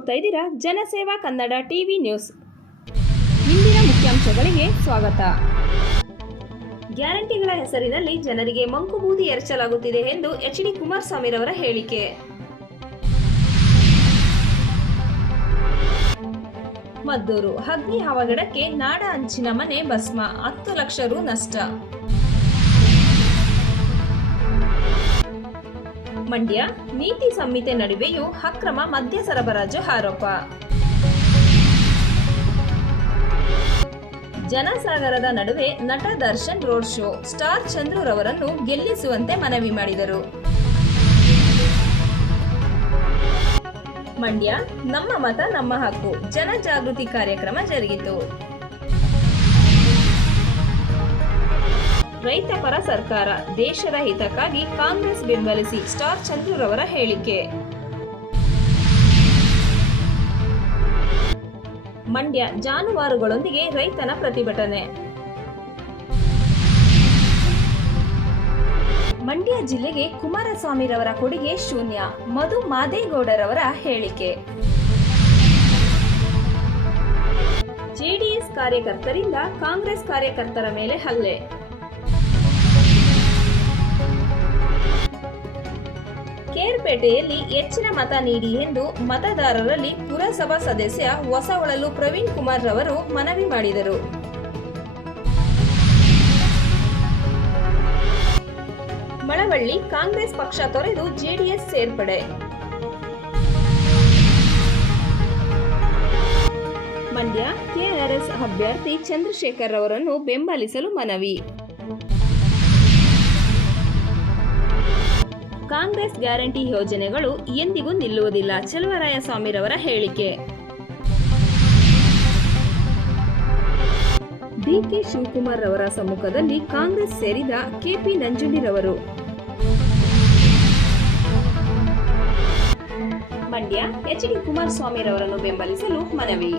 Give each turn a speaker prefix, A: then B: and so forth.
A: ನೋಡ್ತಾ ಇದ್ದೀರಾ? ಜನಸೇವಾ ಕನ್ನಡ ಟಿವಿ ನ್ಯೂಸ್. ಇಂದಿನ ಮುಖ್ಯಾಂಶಗಳಿಗೆ ಸ್ವಾಗತ. ಗ್ಯಾರಂಟಿಗಳ ಹೆಸರಿನಲ್ಲಿ ಜನರಿಗೆ ಮಂಕುಬೂದಿ ಎರಚಲಾಗುತ್ತಿದೆ ಎಂದು ಎಚ್ ಡಿ ಕುಮಾರಸ್ವಾಮಿರವರ ಹೇಳಿಕೆ. ಮದ್ದೂರು ಅಗ್ನಿ ಅವಘಡಕ್ಕೆ ನಾಡ ಅಂಚಿನ ಮನೆ ಭಸ್ಮ, ಹತ್ತು ಲಕ್ಷ ರು ನಷ್ಟ. ಮಂಡ್ಯ ನೀತಿ ಸಂಹಿತೆ ನಡುವೆಯೂ ಅಕ್ರಮ ಮದ್ಯ ಸರಬರಾಜು ಆರೋಪ. ಜನಸಾಗರದ ನಡುವೆ ನಟ ದರ್ಶನ್ ರೋಡ್ ಶೋ. ಸ್ಟಾರ್ ಚಂದ್ರುರವರನ್ನು ಗೆಲ್ಲಿಸುವಂತೆ ಮನವಿ ಮಾಡಿದರು. ಮಂಡ್ಯ, ನಮ್ಮ ಮತ, ನಮ್ಮ ಹಕ್ಕು. ಜನಜಾಗೃತಿ ಕಾರ್ಯಕ್ರಮ ಜರುಗಿತು. ರೈತ ಪರ ಸರ್ಕಾರ ದೇಶದ ಹಿತಕ್ಕಾಗಿ ಕಾಂಗ್ರೆಸ್ ಬೆಂಬಲಿಸಿ ಸ್ಟಾರ್ ಚಂದ್ರರವರ ಹೇಳಿಕೆ. ಮಂಡ್ಯ ಜಾನುವಾರುಗಳೊಂದಿಗೆ ರೈತನ ಪ್ರತಿಭಟನೆ. ಮಂಡ್ಯ ಜಿಲ್ಲೆಗೆ ಕುಮಾರಸ್ವಾಮಿರವರ ಕೊಡುಗೆ ಶೂನ್ಯ, ಮಧು ಮಾದೇಗೌಡರವರ ಹೇಳಿಕೆ. ಜೆಡಿಎಸ್ ಕಾರ್ಯಕರ್ತರಿಂದ ಕಾಂಗ್ರೆಸ್ ಕಾರ್ಯಕರ್ತರ ಮೇಲೆ ಹಲ್ಲೆ. ಕೇರ್ಪೇಟೆಯಲ್ಲಿ ಹೆಚ್ಚಿನ ಮತ ನೀಡಿ ಎಂದು ಮತದಾರರಲ್ಲಿ ಪುರಸಭಾ ಸದಸ್ಯ ಹೊಸಹೊಳಲು ಪ್ರವೀಣ್ ಕುಮಾರ್ ರವರು ಮನವಿ ಮಾಡಿದರು. ಮಳವಳ್ಳಿ ಕಾಂಗ್ರೆಸ್ ಪಕ್ಷ ತೊರೆದು ಜೆಡಿಎಸ್ ಸೇರ್ಪಡೆ. ಮಂಡ್ಯ ಕೆಆರ್ಎಸ್ ಅಭ್ಯರ್ಥಿ ಚಂದ್ರಶೇಖರ್ ಅವರನ್ನು ಬೆಂಬಲಿಸಲು ಮನವಿ. ಕಾಂಗ್ರೆಸ್ ಗ್ಯಾರಂಟಿ ಯೋಜನೆಗಳು ಎಂದಿಗೂ ನಿಲ್ಲುವುದಿಲ್ಲ. ಚೆಲುವರಾಯಸ್ವಾಮಿರವರ ಹೇಳಿಕೆ. ಡಿಕೆ ಶಿವಕುಮಾರ್ ಅವರ ಸಮ್ಮುಖದಲ್ಲಿ ಕಾಂಗ್ರೆಸ್ ಸೇರಿದ ಕೆಪಿ ನಂಜುಂಡಿರವರು. ಮಂಡ್ಯ ಎಚ್ ಡಿ ಕುಮಾರಸ್ವಾಮಿರವರನ್ನು ಬೆಂಬಲಿಸಲು ಮನವಿ.